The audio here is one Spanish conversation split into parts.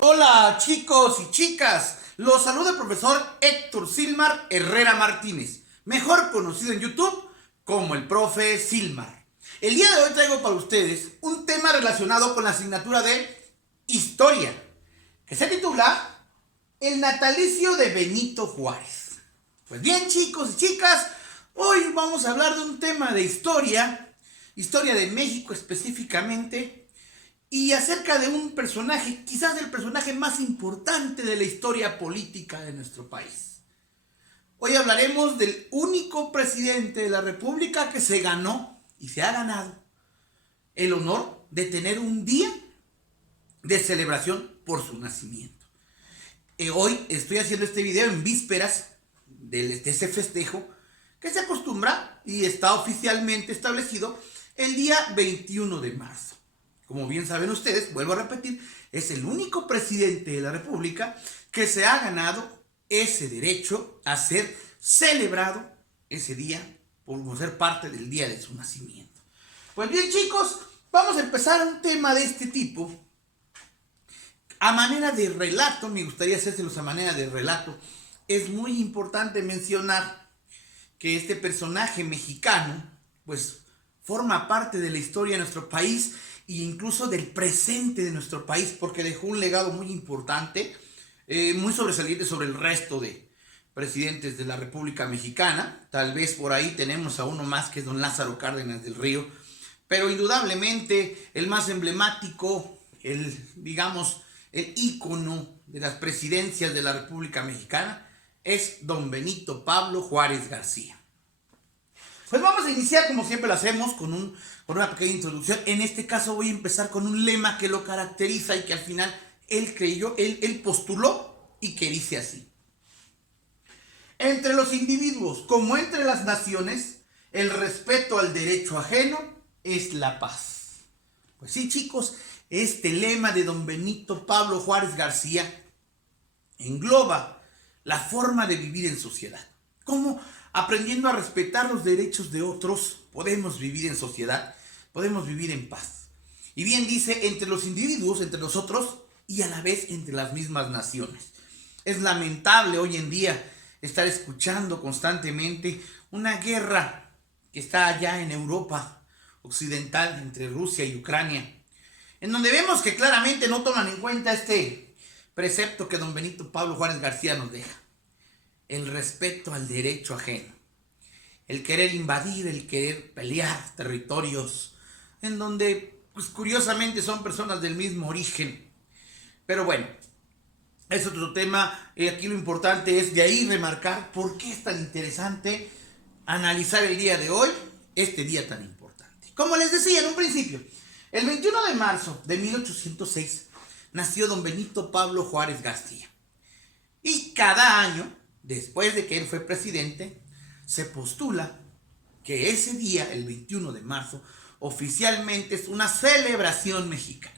Hola chicos y chicas, los saluda el profesor Héctor Silmar Herrera Martínez, mejor conocido en YouTube como el profe Silmar. El día de hoy traigo para ustedes un tema relacionado con la asignatura de Historia, que se titula El natalicio de Benito Juárez. Pues bien chicos y chicas, hoy vamos a hablar de un tema de historia de México específicamente, y acerca de un personaje, quizás el personaje más importante de la historia política de nuestro país. Hoy hablaremos del único presidente de la República que se ganó y se ha ganado el honor de tener un día de celebración por su nacimiento. Hoy estoy haciendo este video en vísperas de ese festejo que se acostumbra y está oficialmente establecido el día 21 de marzo. Como bien saben ustedes, vuelvo a repetir, es el único presidente de la República que se ha ganado ese derecho a ser celebrado ese día por ser parte del día de su nacimiento. Pues bien chicos, vamos a empezar un tema de este tipo. A manera de relato, me gustaría hacérselos a manera de relato. Es muy importante mencionar que este personaje mexicano, pues, forma parte de la historia de nuestro país e incluso del presente de nuestro país, porque dejó un legado muy importante, muy sobresaliente sobre el resto de presidentes de la República Mexicana. Tal vez por ahí tenemos a uno más, que es don Lázaro Cárdenas del Río, pero indudablemente el más emblemático, el ícono de las presidencias de la República Mexicana es don Benito Pablo Juárez García. Pues vamos a iniciar como siempre lo hacemos con una pequeña introducción. En este caso voy a empezar con un lema que lo caracteriza y que al final él postuló y que dice así: entre los individuos como entre las naciones, el respeto al derecho ajeno es la paz. Pues sí chicos, este lema de don Benito Pablo Juárez García engloba la forma de vivir en sociedad. ¿Cómo? Aprendiendo a respetar los derechos de otros, podemos vivir en sociedad, podemos vivir en paz. Y bien dice, entre los individuos, entre nosotros, y a la vez entre las mismas naciones. Es lamentable hoy en día estar escuchando constantemente una guerra que está allá en Europa occidental, entre Rusia y Ucrania, en donde vemos que claramente no toman en cuenta este precepto que don Benito Pablo Juárez García nos deja: el respeto al derecho ajeno, el querer invadir, el querer pelear territorios en donde, pues curiosamente, son personas del mismo origen. Pero bueno, es otro tema. Aquí lo importante es de ahí remarcar por qué es tan interesante analizar el día de hoy, este día tan importante. Como les decía en un principio, el 21 de marzo de 1806 nació don Benito Pablo Juárez García. Y cada año, después de que él fue presidente, se postula que ese día, el 21 de marzo, oficialmente es una celebración mexicana.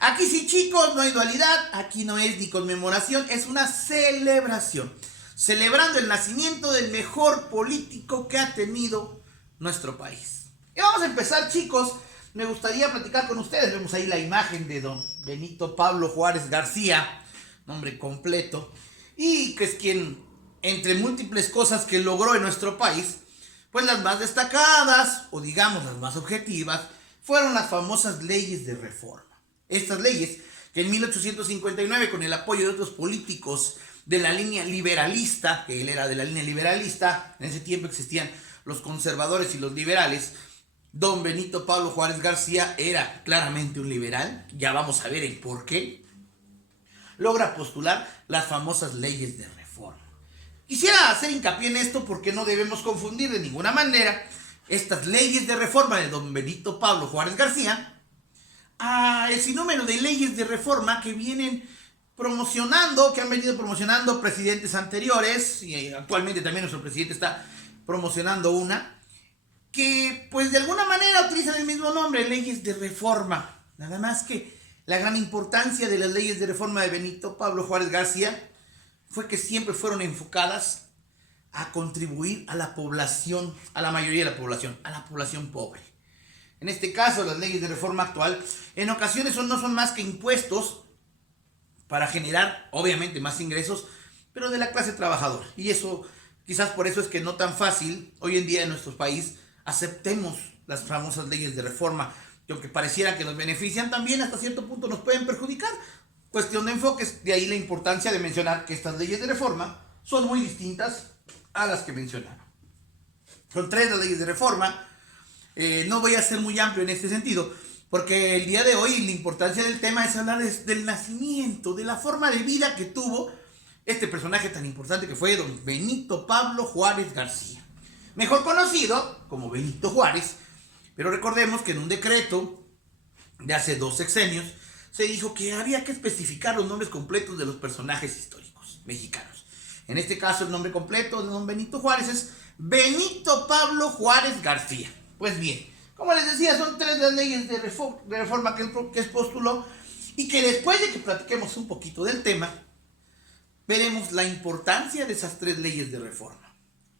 Aquí sí chicos, no hay dualidad, aquí no es ni conmemoración, es una celebración. Celebrando el nacimiento del mejor político que ha tenido nuestro país. Y vamos a empezar chicos, me gustaría platicar con ustedes. Vemos ahí la imagen de don Benito Pablo Juárez García, nombre completo, y que es quien, entre múltiples cosas que logró en nuestro país, pues las más destacadas, o digamos las más objetivas, fueron las famosas leyes de reforma. Estas leyes que en 1859, con el apoyo de otros políticos de la línea liberalista, que él era de la línea liberalista, en ese tiempo existían los conservadores y los liberales, don Benito Pablo Juárez García era claramente un liberal, ya vamos a ver el por qué, logra postular las famosas leyes de reforma. Quisiera hacer hincapié en esto porque no debemos confundir de ninguna manera estas leyes de reforma de don Benito Pablo Juárez García a el sinnúmero de leyes de reforma que vienen promocionando, que han venido promocionando presidentes anteriores, y actualmente también nuestro presidente está promocionando una, que pues de alguna manera utilizan el mismo nombre, leyes de reforma. Nada más que la gran importancia de las leyes de reforma de Benito Pablo Juárez García fue que siempre fueron enfocadas a contribuir a la población, a la mayoría de la población, a la población pobre. en este caso las leyes de reforma actual, en ocasiones no son más que impuestos para generar, obviamente, más ingresos, pero de la clase trabajadora. Y eso, quizás por eso es que no tan fácil, hoy en día en nuestro país, aceptemos las famosas leyes de reforma, que aunque pareciera que nos benefician, también hasta cierto punto nos pueden perjudicar. Cuestión de enfoques, de ahí la importancia de mencionar que estas leyes de reforma son muy distintas a las que mencionaron. Son 3 las leyes de reforma. No voy a ser muy amplio en este sentido, porque el día de hoy la importancia del tema es hablar del nacimiento, de la forma de vida que tuvo este personaje tan importante que fue don Benito Pablo Juárez García, mejor conocido como Benito Juárez. Pero recordemos que en un decreto de hace 2 sexenios se dijo que había que especificar los nombres completos de los personajes históricos mexicanos. En este caso el nombre completo de don Benito Juárez es Benito Pablo Juárez García. Pues bien, como les decía, son 3 las leyes de reforma que postuló, y que después de que platiquemos un poquito del tema, veremos la importancia de esas 3 leyes de reforma.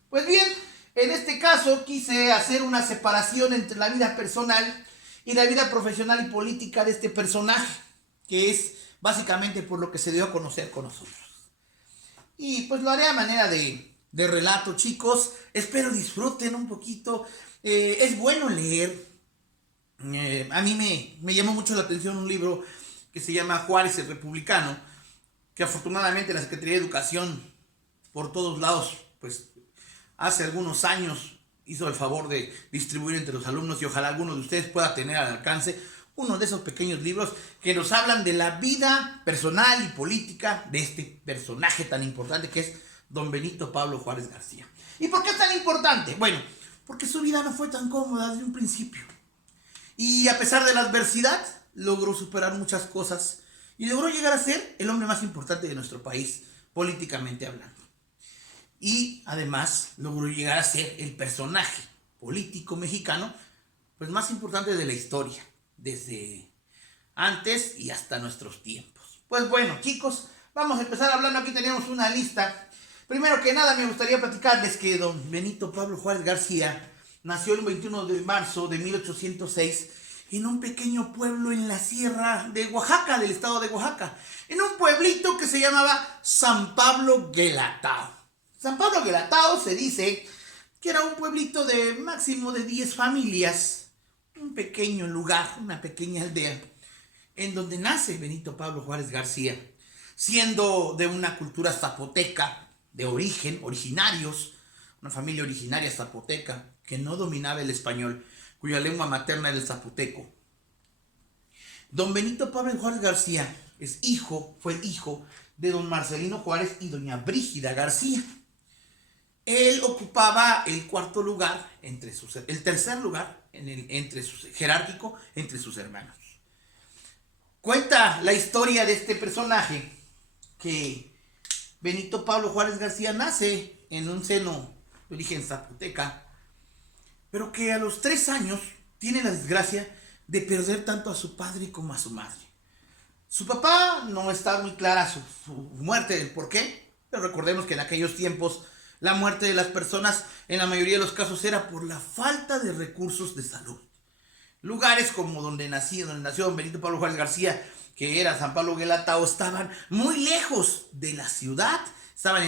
Pues bien, en este caso quise hacer una separación entre la vida personal y la vida profesional y política de este personaje, que es básicamente por lo que se dio a conocer con nosotros. Y pues lo haré a manera de relato, chicos. Espero disfruten un poquito. Es bueno leer. A mí me llamó mucho la atención un libro que se llama Juárez el Republicano, que afortunadamente la Secretaría de Educación por todos lados, pues hace algunos años hizo el favor de distribuir entre los alumnos, y ojalá alguno de ustedes pueda tener al alcance uno de esos pequeños libros que nos hablan de la vida personal y política de este personaje tan importante que es don Benito Pablo Juárez García. ¿Y por qué es tan importante? Bueno, porque su vida no fue tan cómoda desde un principio. Y a pesar de la adversidad, logró superar muchas cosas y logró llegar a ser el hombre más importante de nuestro país, políticamente hablando. Y además logró llegar a ser el personaje político mexicano pues más importante de la historia, desde antes y hasta nuestros tiempos. Pues bueno, chicos, vamos a empezar hablando. Aquí tenemos una lista. Primero que nada, me gustaría platicarles que don Benito Pablo Juárez García nació el 21 de marzo de 1806 en un pequeño pueblo en la sierra de Oaxaca, del estado de Oaxaca, en un pueblito que se llamaba San Pablo Guelatao. San Pablo Guelatao se dice que era un pueblito de máximo de 10 familias, un pequeño lugar, una pequeña aldea, en donde nace Benito Pablo Juárez García, siendo de una cultura zapoteca, de origen, originarios, una familia originaria zapoteca, que no dominaba el español, cuya lengua materna era el zapoteco. Don Benito Pablo Juárez García fue hijo de don Marcelino Juárez y doña Brígida García. Él ocupaba el tercer lugar jerárquico entre sus hermanos. Cuenta la historia de este personaje que Benito Pablo Juárez García nace en un seno de origen zapoteca, pero que a los 3 años tiene la desgracia de perder tanto a su padre como a su madre. Su papá no está muy clara su muerte, el por qué, pero recordemos que en aquellos tiempos la muerte de las personas en la mayoría de los casos era por la falta de recursos de salud. Lugares como donde nació don Benito Pablo Juárez García, que era San Pablo Guelatao, estaban muy lejos de la ciudad, estaban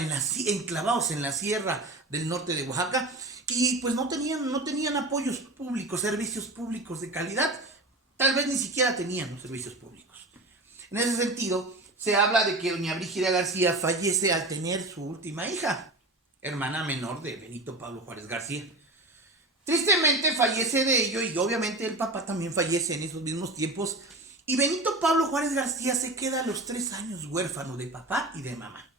enclavados en la sierra del norte de Oaxaca, y pues no tenían apoyos públicos, servicios públicos de calidad. Tal vez ni siquiera tenían los servicios públicos. En ese sentido, se habla de que doña Brígida García fallece al tener su última hija, hermana menor de Benito Pablo Juárez García. Tristemente fallece de ello, y obviamente el papá también fallece en esos mismos tiempos, y Benito Pablo Juárez García se queda a los 3 años huérfano de papá y de mamá,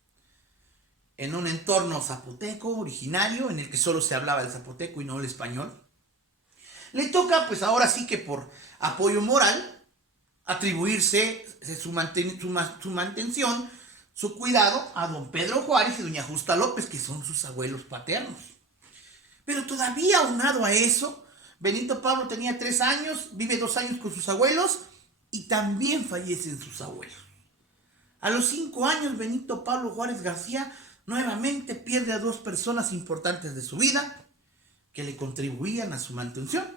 en un entorno zapoteco originario en el que solo se hablaba el zapoteco y no el español. Le toca, pues ahora sí que por apoyo moral, atribuirse su mantención, su cuidado a don Pedro Juárez y doña Justa López, que son sus abuelos paternos. Pero todavía aunado a eso, Benito Pablo tenía 3 años, vive 2 años con sus abuelos y también fallecen sus abuelos. A los 5 años, Benito Pablo Juárez García nuevamente pierde a 2 personas importantes de su vida que le contribuían a su mantención.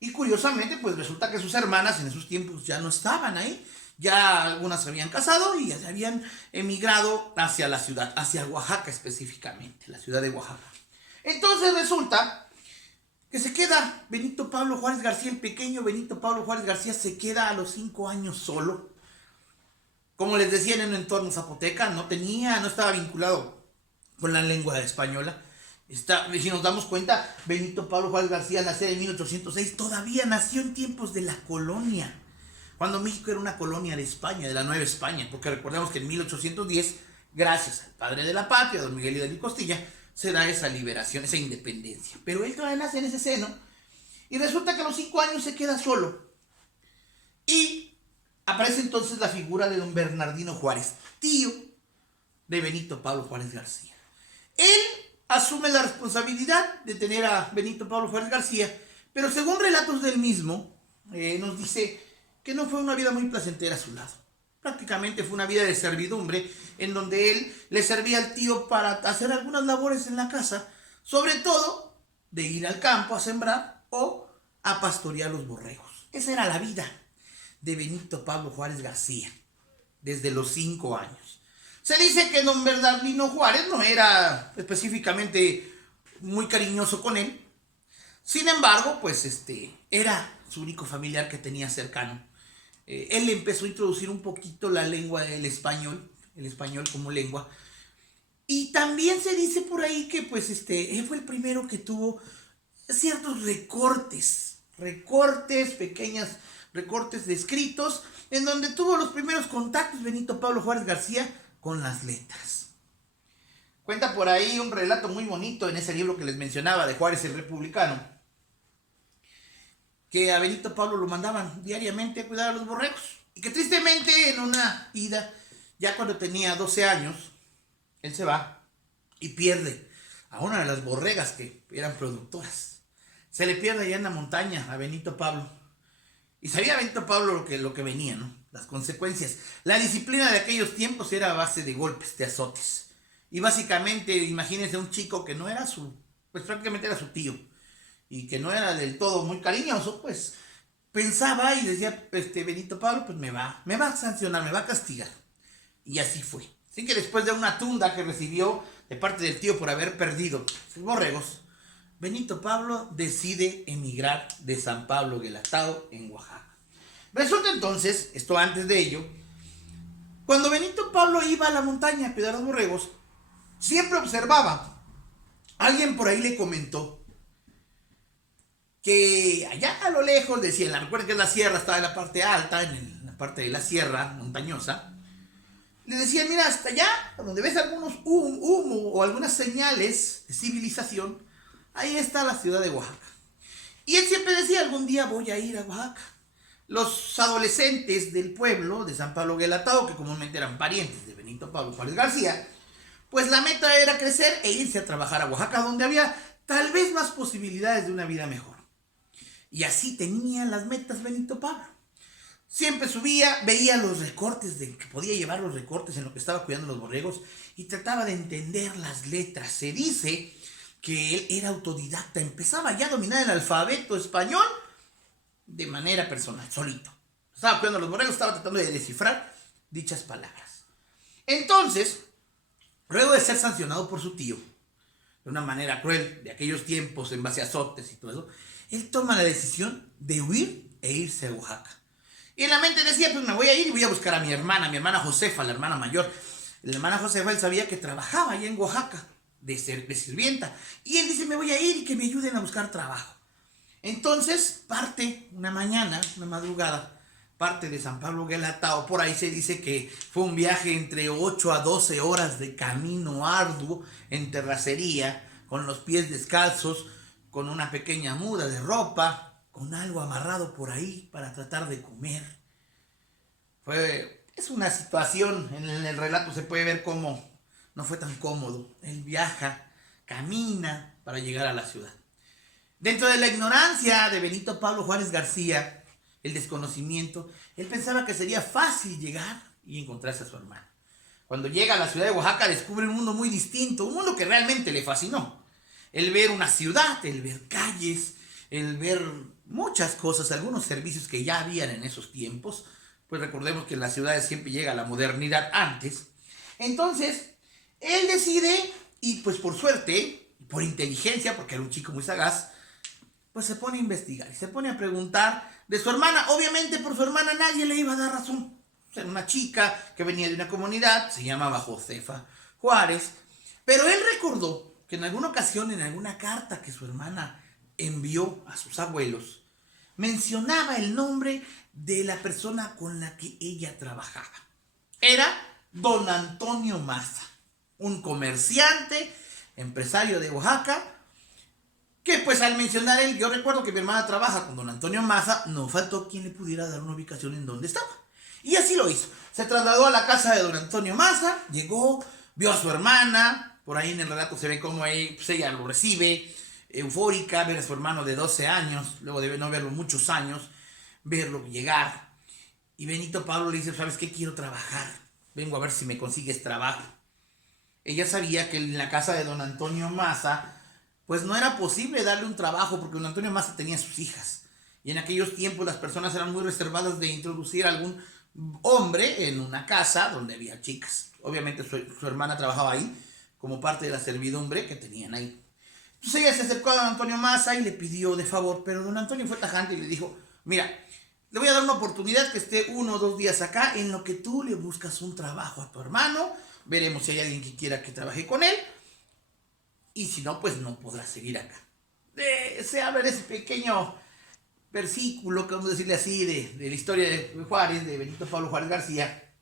Y curiosamente, pues resulta que sus hermanas en esos tiempos ya no estaban ahí. Ya algunas se habían casado y ya se habían emigrado hacia la ciudad, hacia Oaxaca específicamente, la ciudad de Oaxaca. Entonces resulta que se queda Benito Pablo Juárez García, el pequeño Benito Pablo Juárez García se queda a los 5 años solo. Como les decía, en un entorno zapoteca, no estaba vinculado con la lengua española. Si nos damos cuenta, Benito Pablo Juárez García nació en 1806, todavía nació en tiempos de la colonia, cuando México era una colonia de España, de la Nueva España, porque recordemos que en 1810, gracias al padre de la patria, don Miguel Hidalgo y Costilla, se da esa liberación, esa independencia. Pero él todavía nace en ese seno, y resulta que a los 5 años se queda solo. Y aparece entonces la figura de don Bernardino Juárez, tío de Benito Pablo Juárez García. Él asume la responsabilidad de tener a Benito Pablo Juárez García, pero según relatos del mismo, nos dice que no fue una vida muy placentera a su lado. Prácticamente fue una vida de servidumbre, en donde él le servía al tío para hacer algunas labores en la casa, sobre todo de ir al campo a sembrar o a pastorear los borregos. Esa era la vida de Benito Pablo Juárez García, desde los 5 años. Se dice que don Bernardino Juárez no era específicamente muy cariñoso con él. Sin embargo, pues era su único familiar que tenía cercano. Él le empezó a introducir un poquito la lengua del español, el español como lengua. Y también se dice por ahí que pues él fue el primero que tuvo ciertos pequeños recortes de escritos, en donde tuvo los primeros contactos Benito Pablo Juárez García con las letras. Cuenta por ahí un relato muy bonito en ese libro que les mencionaba de Juárez el Republicano, que a Benito Pablo lo mandaban diariamente a cuidar a los borregos, y que tristemente en una ida, ya cuando tenía 12 años, él se va y pierde a una de las borregas que eran productoras. Se le pierde allá en la montaña a Benito Pablo. Y sabía Benito Pablo lo que venía, ¿no? Las consecuencias. La disciplina de aquellos tiempos era a base de golpes, de azotes. Y básicamente, imagínense un chico que no era pues prácticamente era su tío, y que no era del todo muy cariñoso, pues pensaba y decía, Benito Pablo, pues me va a sancionar, me va a castigar. Y así fue. Así que después de una tunda que recibió de parte del tío por haber perdido sus borregos, Benito Pablo decide emigrar de San Pablo Guelatao en Oaxaca. Resulta entonces, esto antes de ello, cuando Benito Pablo iba a la montaña a cuidar a los borregos, siempre observaba. Alguien por ahí le comentó que allá a lo lejos, decían, recuerden que la sierra estaba en la parte alta, en la parte de la sierra montañosa, le decían, mira, hasta allá, donde ves algunos humo o algunas señales de civilización, ahí está la ciudad de Oaxaca. Y él siempre decía, algún día voy a ir a Oaxaca. Los adolescentes del pueblo de San Pablo Guelatao, que comúnmente eran parientes de Benito Pablo Juárez García, pues la meta era crecer e irse a trabajar a Oaxaca, donde había tal vez más posibilidades de una vida mejor. Y así tenía las metas Benito Pablo. Siempre subía, veía los recortes, que podía llevar los recortes en lo que estaba cuidando los borregos, y trataba de entender las letras. Se dice que él era autodidacta, empezaba ya a dominar el alfabeto español de manera personal, solito. Estaba cuidando los borregos, estaba tratando de descifrar dichas palabras. Entonces, luego de ser sancionado por su tío, de una manera cruel, de aquellos tiempos, en base a azotes y todo eso, él toma la decisión de huir e irse a Oaxaca. Y en la mente decía, pues me voy a ir y voy a buscar a mi hermana Josefa, la hermana mayor. La hermana Josefa, él sabía que trabajaba allá en Oaxaca, de sirvienta. Y él dice, me voy a ir y que me ayuden a buscar trabajo. Entonces parte una mañana, una madrugada, parte de San Pablo Guelatao. Por ahí se dice que fue un viaje entre 8 a 12 horas de camino arduo en terracería, con los pies descalzos, con una pequeña muda de ropa, con algo amarrado por ahí para tratar de comer. Es una situación, en el relato se puede ver cómo no fue tan cómodo. Él viaja, camina para llegar a la ciudad. Dentro de la ignorancia de Benito Pablo Juárez García, el desconocimiento, él pensaba que sería fácil llegar y encontrarse a su hermano. Cuando llega a la ciudad de Oaxaca descubre un mundo muy distinto, un mundo que realmente le fascinó. El ver una ciudad, el ver calles, el ver muchas cosas, algunos servicios que ya habían en esos tiempos, pues recordemos que en las ciudades siempre llega la modernidad antes. Entonces, él decide, y pues por suerte, por inteligencia, porque era un chico muy sagaz, pues se pone a investigar y se pone a preguntar de su hermana. Obviamente por su hermana nadie le iba a dar razón. Era una chica que venía de una comunidad, se llamaba Josefa Juárez, pero él recordó que en alguna ocasión, en alguna carta que su hermana envió a sus abuelos, mencionaba el nombre de la persona con la que ella trabajaba. Era don Antonio Maza, un comerciante, empresario de Oaxaca, que pues al mencionar él, yo recuerdo que mi hermana trabaja con don Antonio Maza, no faltó quien le pudiera dar una ubicación en donde estaba. Y así lo hizo. Se trasladó a la casa de don Antonio Maza, llegó, vio a su hermana, por ahí en el relato se ve cómo ella lo recibe, eufórica, ver a su hermano de 12 años, luego de no verlo muchos años, verlo llegar. Y Benito Pablo le dice, ¿sabes qué? Quiero trabajar, vengo a ver si me consigues trabajo. Ella sabía que en la casa de don Antonio Maza, pues no era posible darle un trabajo porque don Antonio Maza tenía sus hijas. Y en aquellos tiempos las personas eran muy reservadas de introducir a algún hombre en una casa donde había chicas. Obviamente su hermana trabajaba ahí como parte de la servidumbre que tenían ahí. Entonces ella se acercó a don Antonio Maza y le pidió de favor, pero don Antonio fue tajante y le dijo, mira, le voy a dar una oportunidad que esté 1 o 2 días acá en lo que tú le buscas un trabajo a tu hermano, veremos si hay alguien que quiera que trabaje con él, y si no, pues no podrá seguir acá. Se habla de ese pequeño versículo, que vamos a decirle así, de la historia de Juárez, de Benito Pablo Juárez García,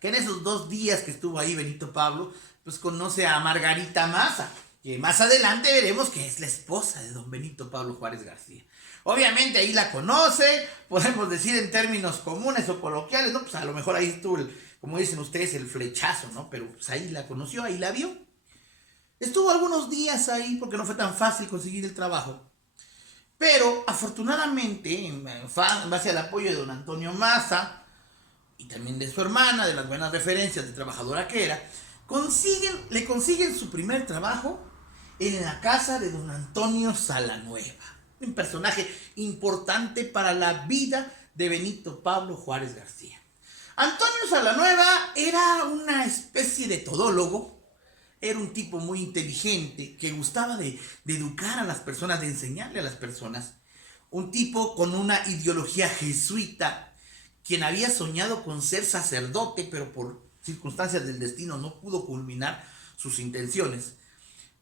que en esos 2 días que estuvo ahí Benito Pablo, pues conoce a Margarita Maza, que más adelante veremos que es la esposa de don Benito Pablo Juárez García. Obviamente ahí la conoce, podemos decir en términos comunes o coloquiales, ¿no? Pues a lo mejor ahí estuvo, como dicen ustedes, el flechazo, ¿no? Pero pues ahí la conoció, ahí la vio. Estuvo algunos días ahí porque no fue tan fácil conseguir el trabajo. Pero afortunadamente, en base al apoyo de don Antonio Maza y también de su hermana, de las buenas referencias de trabajadora que era, le consiguen su primer trabajo en la casa de don Antonio Salanueva, un personaje importante para la vida de Benito Pablo Juárez García. Antonio Salanueva era una especie de todólogo, era un tipo muy inteligente que gustaba de educar a las personas, de enseñarle a las personas, un tipo con una ideología jesuita, quien había soñado con ser sacerdote, pero por circunstancias del destino no pudo culminar sus intenciones.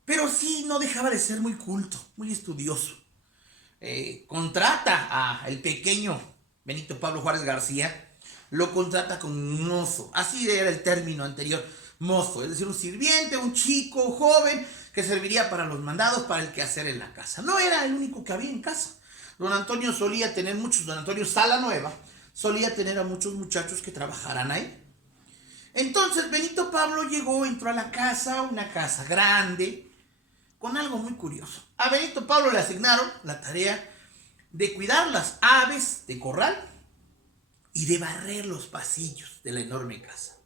Pero sí no dejaba de ser muy culto, muy estudioso. Contrata al pequeño Benito Pablo Juárez García, lo contrata como un mozo, así era el término anterior, mozo, es decir, un sirviente, un chico joven que serviría para los mandados, para el quehacer en la casa. No era el único que había en casa. Don Antonio solía tener muchos, don Antonio Salanueva solía tener a muchos muchachos que trabajaran ahí. Entonces Benito Pablo llegó, entró a la casa, una casa grande, con algo muy curioso. A Benito Pablo le asignaron la tarea de cuidar las aves de corral y de barrer los pasillos de la enorme casa.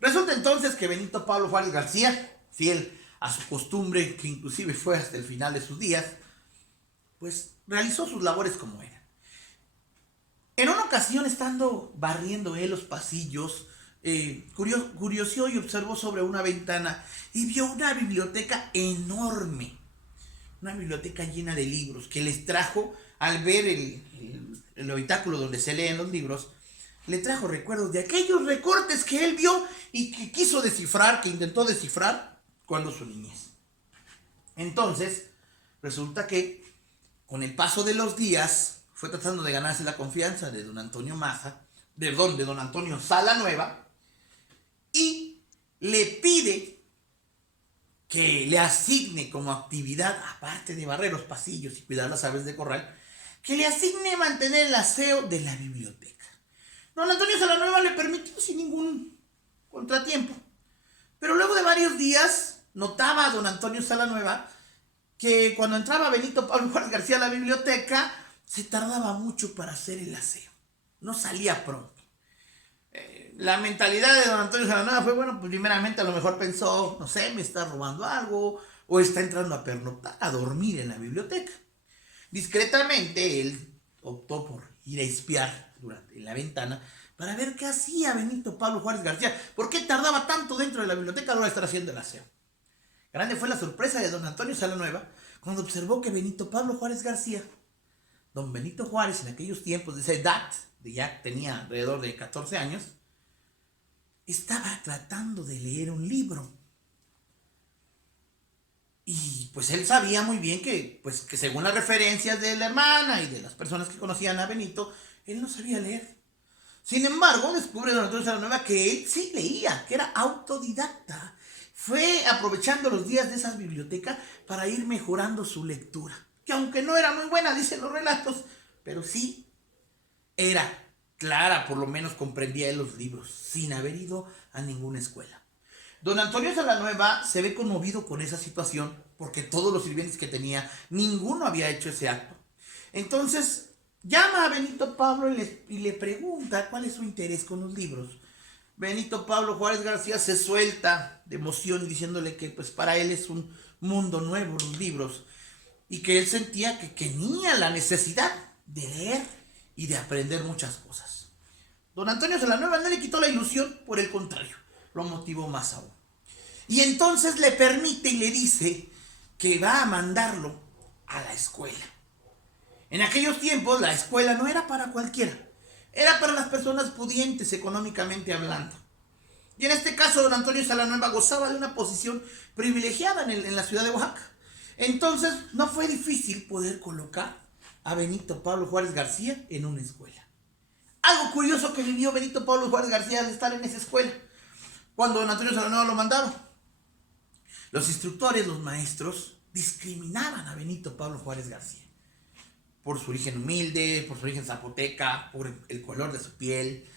Resulta entonces que Benito Pablo Juárez García, fiel a su costumbre, que inclusive fue hasta el final de sus días, pues realizó sus labores como eran. En una ocasión, estando barriendo él los pasillos, curioseó y observó sobre una ventana y vio una biblioteca enorme, una biblioteca llena de libros, que les trajo, al ver el habitáculo donde se leen los libros, le trajo recuerdos de aquellos recortes que él vio y que quiso descifrar, que intentó descifrar cuando su niñez. Entonces, resulta que con el paso de los días fue tratando de ganarse la confianza de don Antonio Maza, de don Antonio Salanueva, y le pide que le asigne como actividad, aparte de barrer los pasillos y cuidar las aves de corral, que le asigne mantener el aseo de la biblioteca. Don Antonio Salanueva le permitió sin ningún contratiempo. Pero luego de varios días, notaba a don Antonio Salanueva que cuando entraba Benito Pablo Juárez García a la biblioteca, se tardaba mucho para hacer el aseo. No salía pronto. La mentalidad de don Antonio Salanueva fue, bueno, pues primeramente a lo mejor pensó, no sé, me está robando algo, o está entrando a pernoctar, a dormir en la biblioteca. Discretamente él optó por ir a espiar en la ventana para ver qué hacía Benito Pablo Juárez García. ¿Por qué tardaba tanto dentro de la biblioteca a la hora de estar haciendo el aseo? Grande fue la sorpresa de don Antonio Salanueva cuando observó que Benito Pablo Juárez García, don Benito Juárez en aquellos tiempos de esa edad, ya tenía alrededor de 14 años, estaba tratando de leer un libro. Y pues él sabía muy bien que según las referencias de la hermana y de las personas que conocían a Benito, él no sabía leer. Sin embargo, descubre don Antonio Salanueva que él sí leía, que era autodidacta. Fue aprovechando los días de esas bibliotecas para ir mejorando su lectura. Que aunque no era muy buena, dicen los relatos, pero sí era clara, por lo menos comprendía él los libros, sin haber ido a ninguna escuela. Don Antonio Salanueva se ve conmovido con esa situación porque todos los sirvientes que tenía, ninguno había hecho ese acto. Entonces llama a Benito Pablo y le pregunta cuál es su interés con los libros. Benito Pablo Juárez García se suelta de emoción diciéndole que pues para él es un mundo nuevo los libros y que él sentía que tenía la necesidad de leer y de aprender muchas cosas. Don Antonio Salanueva no le quitó la ilusión, por el contrario, lo motivó más aún. Y entonces le permite y le dice que va a mandarlo a la escuela. En aquellos tiempos la escuela no era para cualquiera, era para las personas pudientes económicamente hablando. Y en este caso don Antonio Salanueva gozaba de una posición privilegiada en la ciudad de Oaxaca. Entonces no fue difícil poder colocar a Benito Pablo Juárez García en una escuela. Algo curioso que vivió Benito Pablo Juárez García al estar en esa escuela, cuando don Antonio Salanueva lo mandaron. Los instructores, los maestros, discriminaban a Benito Pablo Juárez García por su origen humilde, por su origen zapoteca, por el color de su piel,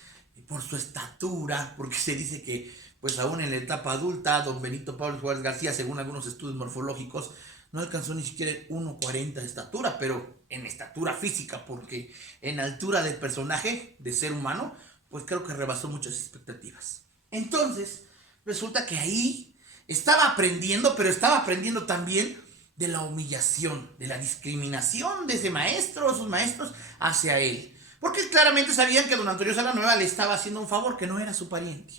por su estatura, porque se dice que, pues aún en la etapa adulta, don Benito Pablo Juárez García, según algunos estudios morfológicos, no alcanzó ni siquiera 1,40 de estatura, pero en estatura física, porque en altura del personaje, de ser humano, pues creo que rebasó muchas expectativas. Entonces, resulta que ahí estaba aprendiendo, pero estaba aprendiendo también de la humillación, de la discriminación de ese maestro o sus maestros hacia él. Porque claramente sabían que don Antonio Salanueva le estaba haciendo un favor, que no era su pariente.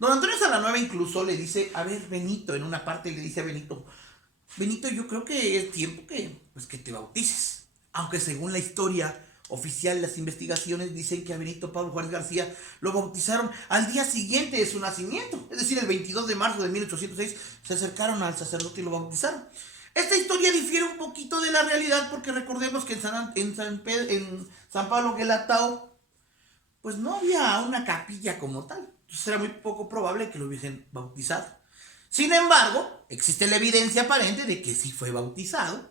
Don Antonio Salanueva incluso le dice, a ver, Benito, en una parte le dice a Benito, Benito, yo creo que es tiempo que te bautices. Aunque según la historia oficial, las investigaciones dicen que a Benito Pablo Juárez García lo bautizaron al día siguiente de su nacimiento. Es decir, el 22 de marzo de 1806 se acercaron al sacerdote y lo bautizaron. Esta historia difiere un poquito de la realidad porque recordemos que en San Pablo Guelatao pues no había una capilla como tal. Entonces era muy poco probable que lo hubiesen bautizado. Sin embargo, existe la evidencia aparente de que sí fue bautizado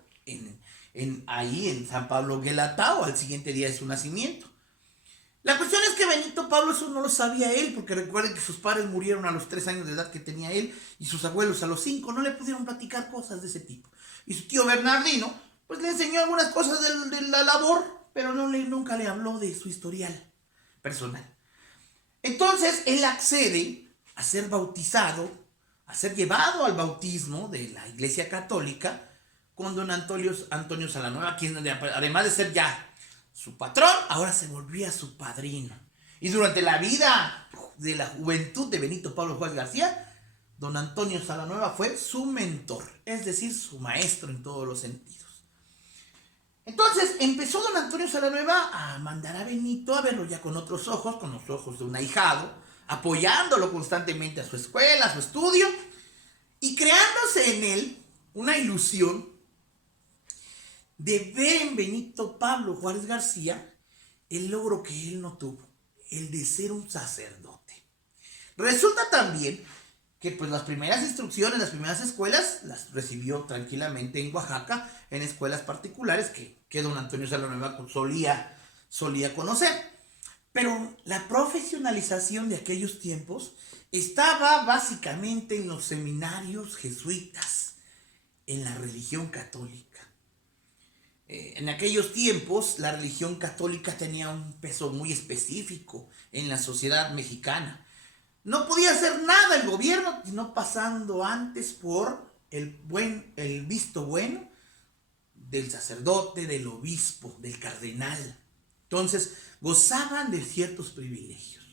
ahí en San Pablo Guelatao al siguiente día de su nacimiento. La cuestión es que Benito Pablo eso no lo sabía él, porque recuerden que sus padres murieron a los 3 años de edad que tenía él y sus abuelos a los 5, no le pudieron platicar cosas de ese tipo. Y su tío Bernardino pues le enseñó algunas cosas de la labor, pero nunca le habló de su historial personal. Entonces él accede a ser bautizado, a ser llevado al bautismo de la Iglesia Católica con don Antonio Salanueva, quien además de ser ya su patrón, ahora se volvía su padrino. Y durante la vida de la juventud de Benito Pablo Juárez García, don Antonio Salanueva fue su mentor, es decir, su maestro en todos los sentidos. Entonces empezó don Antonio Salanueva a mandar a Benito a verlo ya con otros ojos, con los ojos de un ahijado, apoyándolo constantemente a su escuela, a su estudio, y creándose en él una ilusión de ver en Benito Pablo Juárez García el logro que él no tuvo, el de ser un sacerdote. Resulta también que pues las primeras instrucciones, las primeras escuelas las recibió tranquilamente en Oaxaca, en escuelas particulares que don Antonio Salanueva solía conocer. Pero la profesionalización de aquellos tiempos estaba básicamente en los seminarios jesuitas, en la religión católica. En aquellos tiempos la religión católica tenía un peso muy específico en la sociedad mexicana. No podía hacer nada el gobierno sino pasando antes por el visto bueno del sacerdote, del obispo, del cardenal. Entonces gozaban de ciertos privilegios.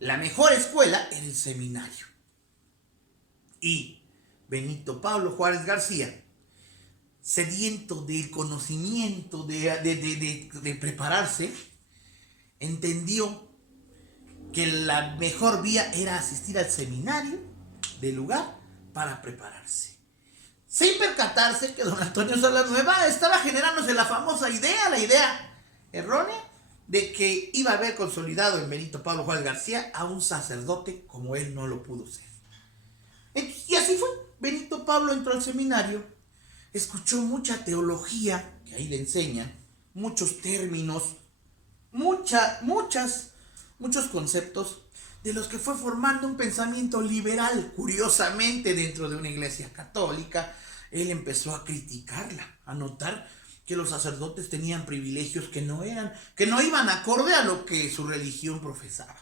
La mejor escuela era el seminario. Y Benito Pablo Juárez García, sediento del conocimiento, de prepararse, entendió que la mejor vía era asistir al seminario del lugar para prepararse. Sin percatarse que don Antonio Salanueva estaba generándose la famosa idea, la idea errónea, de que iba a haber consolidado en Benito Pablo Juárez García a un sacerdote como él no lo pudo ser. Y así fue. Benito Pablo entró al seminario, escuchó mucha teología, que ahí le enseñan, muchos términos, muchos conceptos, de los que fue formando un pensamiento liberal. Curiosamente, dentro de una iglesia católica, él empezó a criticarla, a notar que los sacerdotes tenían privilegios que no iban acorde a lo que su religión profesaba.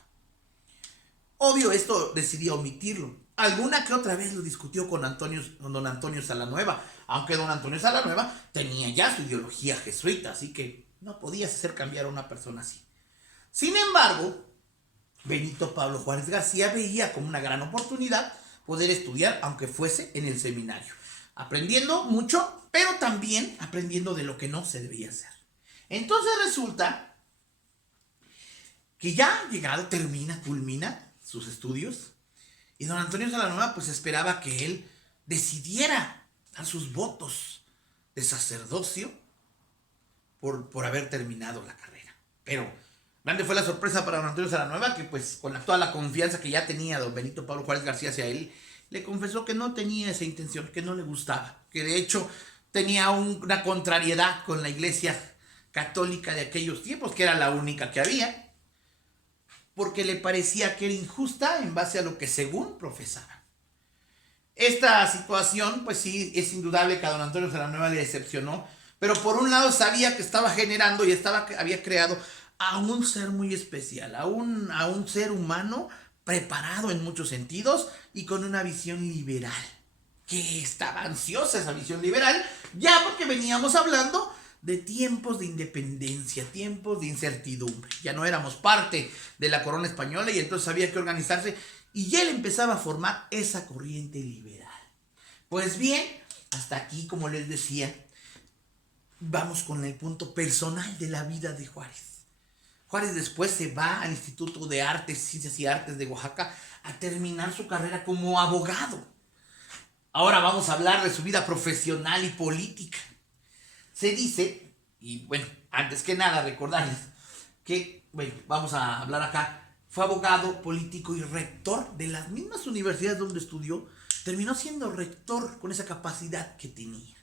Obvio, esto decidió omitirlo. Alguna que otra vez lo discutió con don Antonio Salanueva, aunque don Antonio Salanueva tenía ya su ideología jesuita, así que no podías hacer cambiar a una persona así. Sin embargo, Benito Pablo Juárez García veía como una gran oportunidad poder estudiar, aunque fuese en el seminario, aprendiendo mucho, pero también aprendiendo de lo que no se debía hacer. Entonces resulta que ya llegado, culmina sus estudios, y don Antonio Salanueva pues esperaba que él decidiera dar sus votos de sacerdocio por haber terminado la carrera. Pero grande fue la sorpresa para don Antonio Salanueva, que pues con toda la confianza que ya tenía don Benito Pablo Juárez García hacia él, le confesó que no tenía esa intención, que no le gustaba, que de hecho tenía una contrariedad con la iglesia católica de aquellos tiempos, que era la única que había, porque le parecía que era injusta en base a lo que según profesaba. Esta situación, pues sí, es indudable que a don Antonio Salanueva le decepcionó, pero por un lado sabía que estaba generando y había creado a un ser muy especial, a un ser humano preparado en muchos sentidos y con una visión liberal, que estaba ansiosa esa visión liberal, ya porque veníamos hablando de tiempos de independencia, tiempos de incertidumbre. Ya no éramos parte de la corona española y entonces había que organizarse, y él empezaba a formar esa corriente liberal. Pues bien, hasta aquí, como les decía, vamos con el punto personal de la vida de Juárez. Juárez después se va al Instituto de Artes, Ciencias y Artes de Oaxaca a terminar su carrera como abogado. Ahora vamos a hablar de su vida profesional y política. Se dice, y bueno, antes que nada recordarles que, bueno, vamos a hablar acá, fue abogado, político y rector de las mismas universidades donde estudió. Terminó siendo rector con esa capacidad que tenía.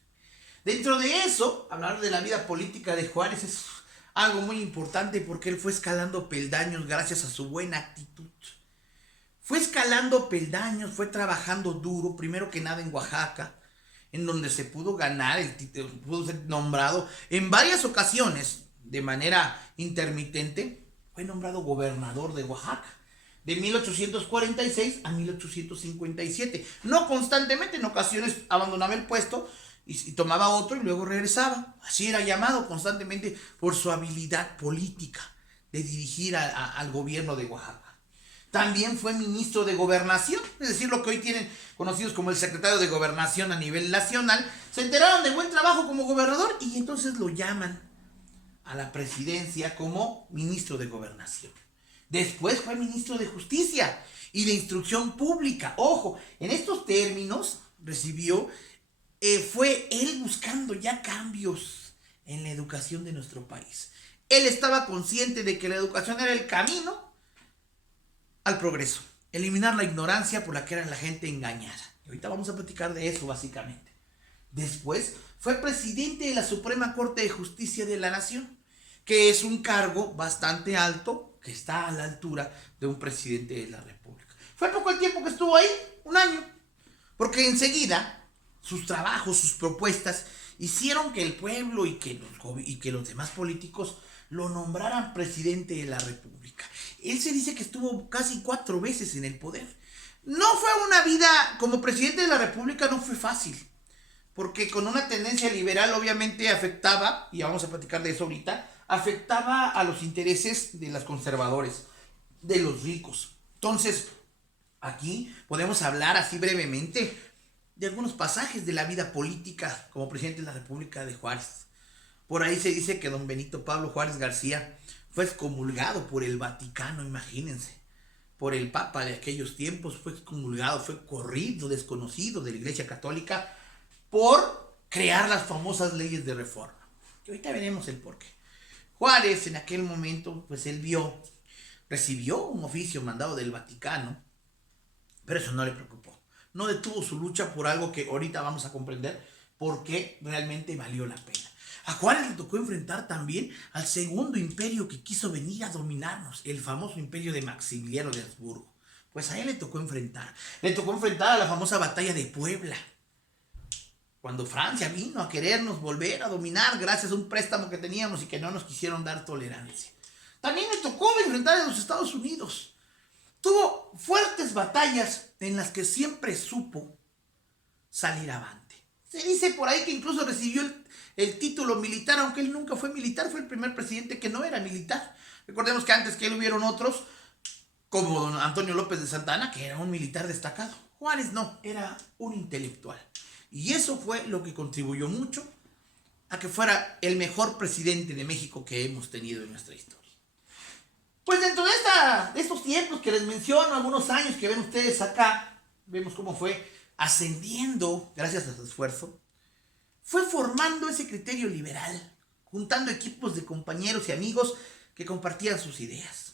Dentro de eso, hablar de la vida política de Juárez es algo muy importante, porque él fue escalando peldaños gracias a su buena actitud. Fue escalando peldaños, fue trabajando duro, primero que nada en Oaxaca, en donde se pudo ganar el título, pudo ser nombrado en varias ocasiones de manera intermitente. Fue nombrado gobernador de Oaxaca de 1846 a 1857. No constantemente, en ocasiones abandonaba el puesto y tomaba otro y luego regresaba. Así era llamado constantemente por su habilidad política de dirigir al gobierno de Oaxaca. También fue ministro de Gobernación, es decir, lo que hoy tienen conocidos como el secretario de Gobernación a nivel nacional. Se enteraron de buen trabajo como gobernador y entonces lo llaman a la presidencia como ministro de Gobernación. Después fue ministro de Justicia y de Instrucción Pública. Ojo, en estos términos fue él buscando ya cambios en la educación de nuestro país. Él estaba consciente de que la educación era el camino al progreso, eliminar la ignorancia por la que era la gente engañada. Y ahorita vamos a platicar de eso básicamente. Después fue presidente de la Suprema Corte de Justicia de la Nación, que es un cargo bastante alto, que está a la altura de un presidente de la República. Fue poco el tiempo que estuvo ahí, 1 año, porque enseguida sus trabajos, sus propuestas hicieron que el pueblo y que los demás políticos lo nombraran presidente de la República. Él se dice que estuvo casi 4 veces en el poder. No fue una vida como presidente de la República, no fue fácil. porque con una tendencia liberal obviamente afectaba, y vamos a platicar de eso ahorita, afectaba a los intereses de los conservadores, de los ricos. Entonces, aquí podemos hablar así brevemente de algunos pasajes de la vida política como presidente de la República de Juárez. Por ahí se dice que don Benito Pablo Juárez García fue excomulgado por el Vaticano, imagínense. Por el Papa de aquellos tiempos fue excomulgado, fue corrido, desconocido de la Iglesia Católica por crear las famosas leyes de reforma. Que ahorita veremos el porqué. Juárez en aquel momento, pues él recibió un oficio mandado del Vaticano, pero eso no le preocupó. No detuvo su lucha por algo que ahorita vamos a comprender por qué realmente valió la pena. A Juárez le tocó enfrentar también al segundo imperio que quiso venir a dominarnos, el famoso imperio de Maximiliano de Habsburgo. Pues a él le tocó enfrentar a la famosa batalla de Puebla, cuando Francia vino a querernos volver a dominar gracias a un préstamo que teníamos y que no nos quisieron dar tolerancia. También le tocó enfrentar a los Estados Unidos. Tuvo fuertes batallas en las que siempre supo salir avante. Se dice por ahí que incluso recibió el título militar, aunque él nunca fue militar, fue el primer presidente que no era militar. Recordemos que antes que él hubieron otros, como don Antonio López de Santa Anna, que era un militar destacado. Juárez no, era un intelectual. Y eso fue lo que contribuyó mucho a que fuera el mejor presidente de México que hemos tenido en nuestra historia. Pues dentro de estos tiempos que les menciono, algunos años que ven ustedes acá, vemos cómo fue ascendiendo gracias a su esfuerzo, fue formando ese criterio liberal, juntando equipos de compañeros y amigos que compartían sus ideas.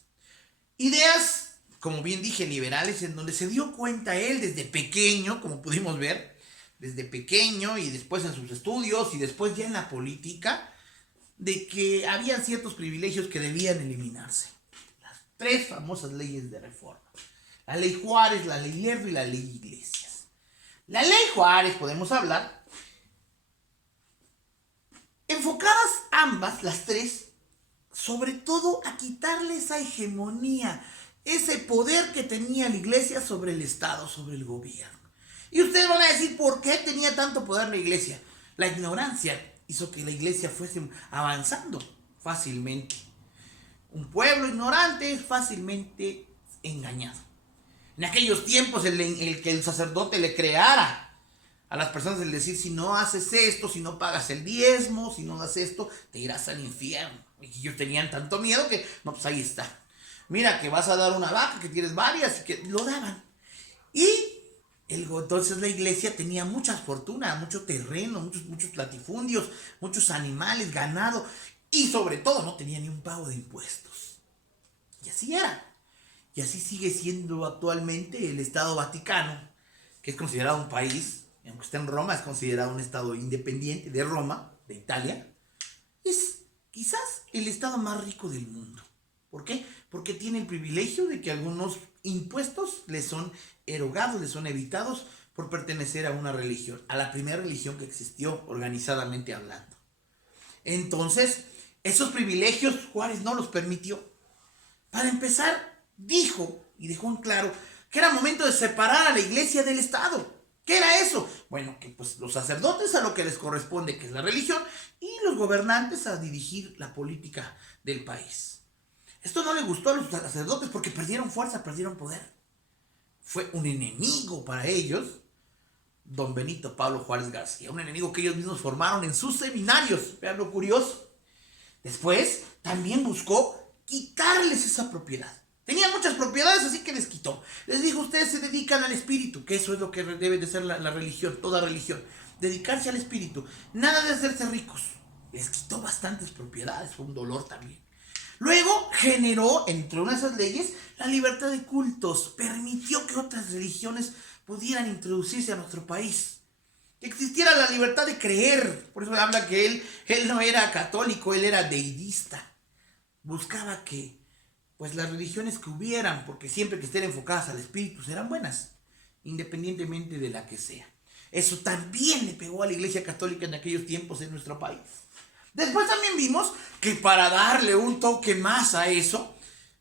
Ideas, como bien dije, liberales, en donde se dio cuenta él desde pequeño, como pudimos ver, desde pequeño y después en sus estudios y después ya en la política, de que había ciertos privilegios que debían eliminarse. Las 3 famosas leyes de reforma. La ley Juárez, la ley Lerdo y la ley Iglesias. La ley Juárez, podemos hablar, enfocadas ambas, las 3, sobre todo a quitarle esa hegemonía, ese poder que tenía la Iglesia sobre el Estado, sobre el gobierno. Y ustedes van a decir, ¿por qué tenía tanto poder la Iglesia? La ignorancia hizo que la Iglesia fuese avanzando fácilmente. Un pueblo ignorante es fácilmente engañado. En aquellos tiempos el que el sacerdote le creara a las personas el decir, si no haces esto, si no pagas el diezmo, si no das esto, te irás al infierno. Y ellos tenían tanto miedo que, no, pues ahí está. Mira que vas a dar una vaca, que tienes varias, y que lo daban. Y entonces la Iglesia tenía muchas fortunas, mucho terreno, muchos latifundios, muchos animales, ganado, y sobre todo no tenía ni un pago de impuestos. Y así era. Y así sigue siendo actualmente el Estado Vaticano, que es considerado un país, y aunque está en Roma, es considerado un Estado independiente de Roma, de Italia. Es quizás el Estado más rico del mundo. ¿Por qué? Porque tiene el privilegio de que algunos impuestos le son erogados, le son evitados por pertenecer a una religión, a la primera religión que existió organizadamente hablando. Entonces, esos privilegios Juárez no los permitió. Para empezar, dijo y dejó en claro que era momento de separar a la Iglesia del Estado. ¿Qué era eso? Bueno, que pues los sacerdotes a lo que les corresponde, que es la religión, y los gobernantes a dirigir la política del país. Esto no le gustó a los sacerdotes porque perdieron fuerza, perdieron poder. Fue un enemigo para ellos, don Benito Pablo Juárez García, un enemigo que ellos mismos formaron en sus seminarios. Vean lo curioso. Después también buscó quitarles esa propiedad. Tenían muchas propiedades, así que les quitó. Les dijo, ustedes se dedican al espíritu, que eso es lo que debe de ser la religión, toda religión. Dedicarse al espíritu. Nada de hacerse ricos. Les quitó bastantes propiedades, fue un dolor también. Luego generó, entre una de esas leyes, la libertad de cultos. Permitió que otras religiones pudieran introducirse a nuestro país. Que existiera la libertad de creer. Por eso habla que él no era católico, él era deidista. Buscaba que pues las religiones que hubieran, porque siempre que estén enfocadas al espíritu serán buenas, independientemente de la que sea. Eso también le pegó a la Iglesia Católica en aquellos tiempos en nuestro país. Después también vimos que para darle un toque más a eso,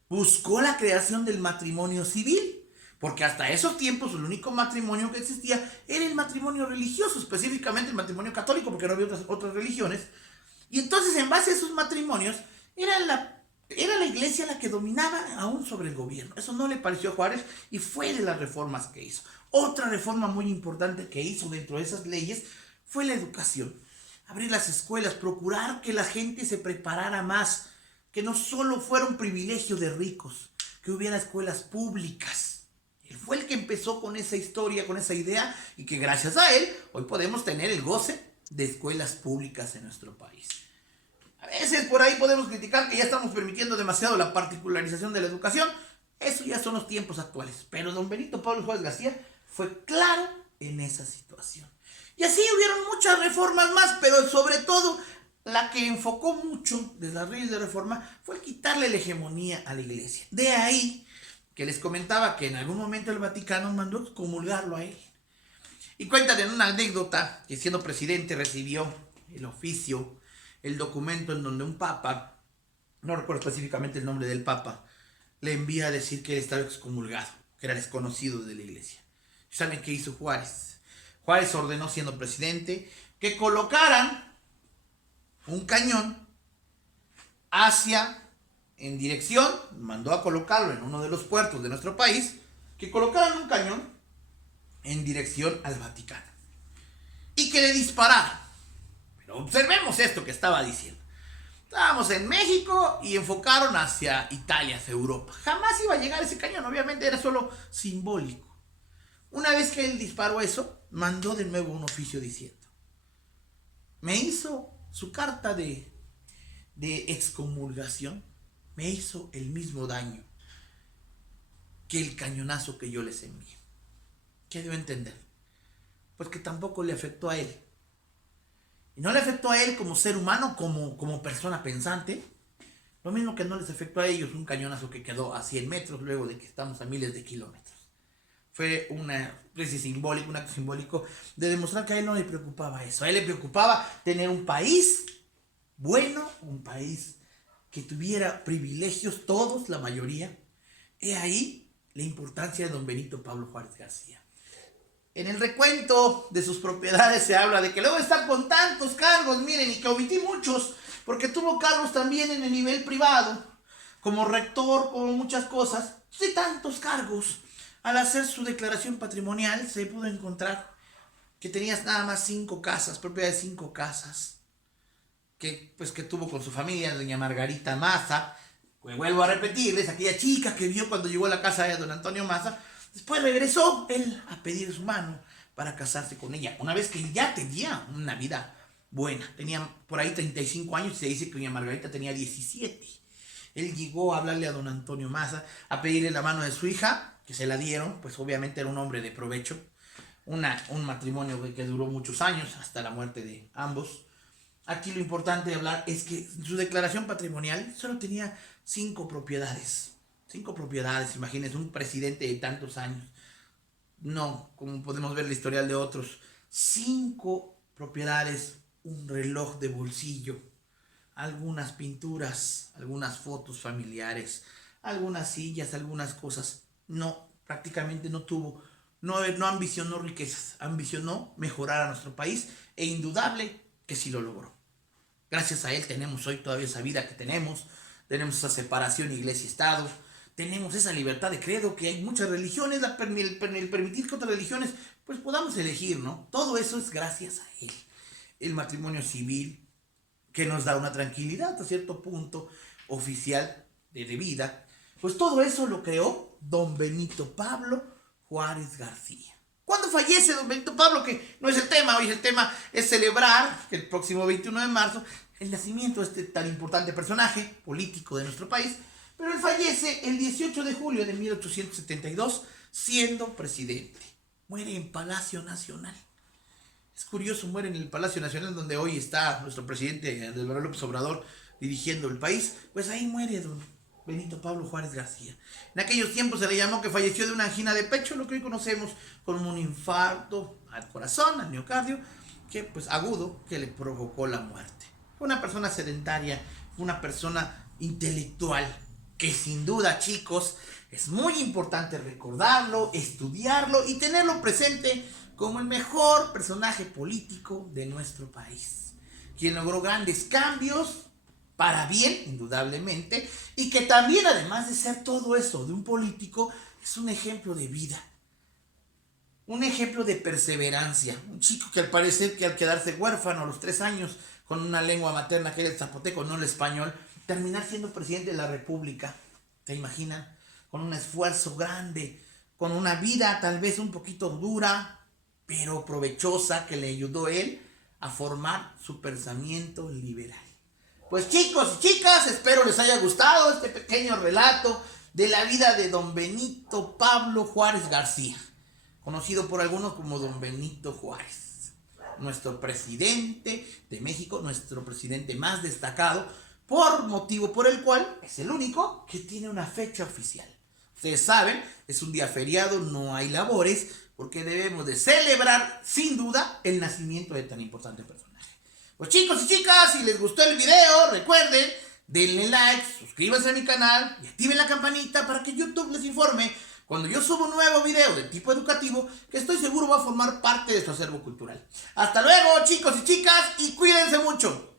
buscó la creación del matrimonio civil. porque hasta esos tiempos el único matrimonio que existía era el matrimonio religioso, específicamente el matrimonio católico, porque no había otras religiones. Y entonces, en base a esos matrimonios, era la iglesia la que dominaba aún sobre el gobierno. Eso no le pareció a Juárez y fue de las reformas que hizo. Otra reforma muy importante que hizo dentro de esas leyes fue la educación. Abrir las escuelas, procurar que la gente se preparara más, que no solo fuera un privilegio de ricos, que hubiera escuelas públicas. Él fue el que empezó con esa historia, con esa idea, y que gracias a él hoy podemos tener el goce de escuelas públicas en nuestro país. A veces por ahí podemos criticar que ya estamos permitiendo demasiado la particularización de la educación. Eso ya son los tiempos actuales. Pero don Benito Pablo Juárez García fue claro en esa situación. Y así hubieron muchas reformas más, pero sobre todo la que enfocó mucho de las leyes de reforma fue quitarle la hegemonía a la iglesia. De ahí que les comentaba que en algún momento el Vaticano mandó excomulgarlo a él. Y cuentan en una anécdota que siendo presidente recibió el oficio, el documento en donde un papa, no recuerdo específicamente el nombre del papa, le envía a decir que él estaba excomulgado, que era desconocido de la iglesia. ¿Saben qué hizo Juárez? Juárez ordenó, siendo presidente, que colocaran un cañón en dirección, mandó a colocarlo en uno de los puertos de nuestro país, que colocaran un cañón en dirección al Vaticano y que le dispararan. Pero observemos esto que estaba diciendo. Estábamos en México y enfocaron hacia Italia, hacia Europa. Jamás iba a llegar ese cañón, obviamente era solo simbólico. Una vez que él disparó eso, mandó de nuevo un oficio diciendo: me hizo su carta de excomulgación, me hizo el mismo daño que el cañonazo que yo les envié. ¿Qué debo entender? Pues que tampoco le afectó a él. Y no le afectó a él como ser humano, como persona pensante. Lo mismo que no les afectó a ellos un cañonazo que quedó a 100 metros luego de que estamos a miles de kilómetros. Fue una especie simbólica, un acto simbólico de demostrar que a él no le preocupaba eso. A él le preocupaba tener un país bueno, un país que tuviera privilegios, todos, la mayoría. He ahí la importancia de don Benito Pablo Juárez García. En el recuento de sus propiedades se habla de que luego está con tantos cargos, miren, y que omití muchos, porque tuvo cargos también en el nivel privado, como rector, como muchas cosas, de tantos cargos. Al hacer su declaración patrimonial se pudo encontrar que tenías nada más 5 casas, propiedad de 5 casas, que tuvo con su familia, doña Margarita Maza. Pues vuelvo a repetirles, aquella chica que vio cuando llegó a la casa de don Antonio Maza. Después regresó él a pedir su mano para casarse con ella, una vez que ya tenía una vida buena. Tenía por ahí 35 años y se dice que doña Margarita tenía 17. Él llegó a hablarle a don Antonio Maza, a pedirle la mano de su hija, que se la dieron, pues obviamente era un hombre de provecho. Un matrimonio que duró muchos años, hasta la muerte de ambos. Aquí lo importante de hablar es que en su declaración patrimonial solo tenía 5 propiedades. 5 propiedades, imagínense, un presidente de tantos años. No, como podemos ver el historial de otros. 5 propiedades, un reloj de bolsillo, algunas pinturas, algunas fotos familiares, algunas sillas, algunas cosas. No, prácticamente no tuvo, no ambicionó riquezas, ambicionó mejorar a nuestro país, e indudable que sí lo logró. Gracias a él tenemos hoy todavía esa vida que tenemos esa separación iglesia-estado, tenemos esa libertad de credo, que hay muchas religiones, el permitir que otras religiones pues podamos elegir, ¿no? Todo eso es gracias a él. El matrimonio civil, que nos da una tranquilidad hasta cierto punto oficial de vida, pues todo eso lo creó don Benito Pablo Juárez García. ¿Cuándo fallece don Benito Pablo? Que no es el tema, hoy el tema es celebrar que el próximo 21 de marzo el nacimiento de este tan importante personaje político de nuestro país, pero él fallece el 18 de julio de 1872 siendo presidente. Muere en Palacio Nacional. Es curioso, muere en el Palacio Nacional, donde hoy está nuestro presidente Andrés Manuel López Obrador dirigiendo el país. Pues ahí muere don Benito Pablo Juárez García. En aquellos tiempos se le llamó que falleció de una angina de pecho, lo que hoy conocemos como un infarto al corazón, al miocardio, que pues agudo, que le provocó la muerte. Fue una persona sedentaria, una persona intelectual, que sin duda, chicos, es muy importante recordarlo, estudiarlo y tenerlo presente como el mejor personaje político de nuestro país, quien logró grandes cambios para bien, indudablemente, y que también, además de ser todo eso de un político, es un ejemplo de vida, un ejemplo de perseverancia. Un chico que al parecer que al quedarse huérfano a los 3 años con una lengua materna que era el zapoteco, no el español, terminar siendo presidente de la República. ¿Se imaginan? Con un esfuerzo grande, con una vida tal vez un poquito dura, pero provechosa, que le ayudó él a formar su pensamiento liberal. Pues chicos y chicas, espero les haya gustado este pequeño relato de la vida de don Benito Pablo Juárez García, conocido por algunos como don Benito Juárez, nuestro presidente de México, nuestro presidente más destacado, por motivo por el cual es el único que tiene una fecha oficial. Ustedes saben, es un día feriado, no hay labores, porque debemos de celebrar sin duda el nacimiento de tan importante personaje. Pues chicos y chicas, si les gustó el video, recuerden, denle like, suscríbanse a mi canal y activen la campanita para que YouTube les informe cuando yo subo un nuevo video de tipo educativo que estoy seguro va a formar parte de su acervo cultural. Hasta luego, chicos y chicas, y cuídense mucho.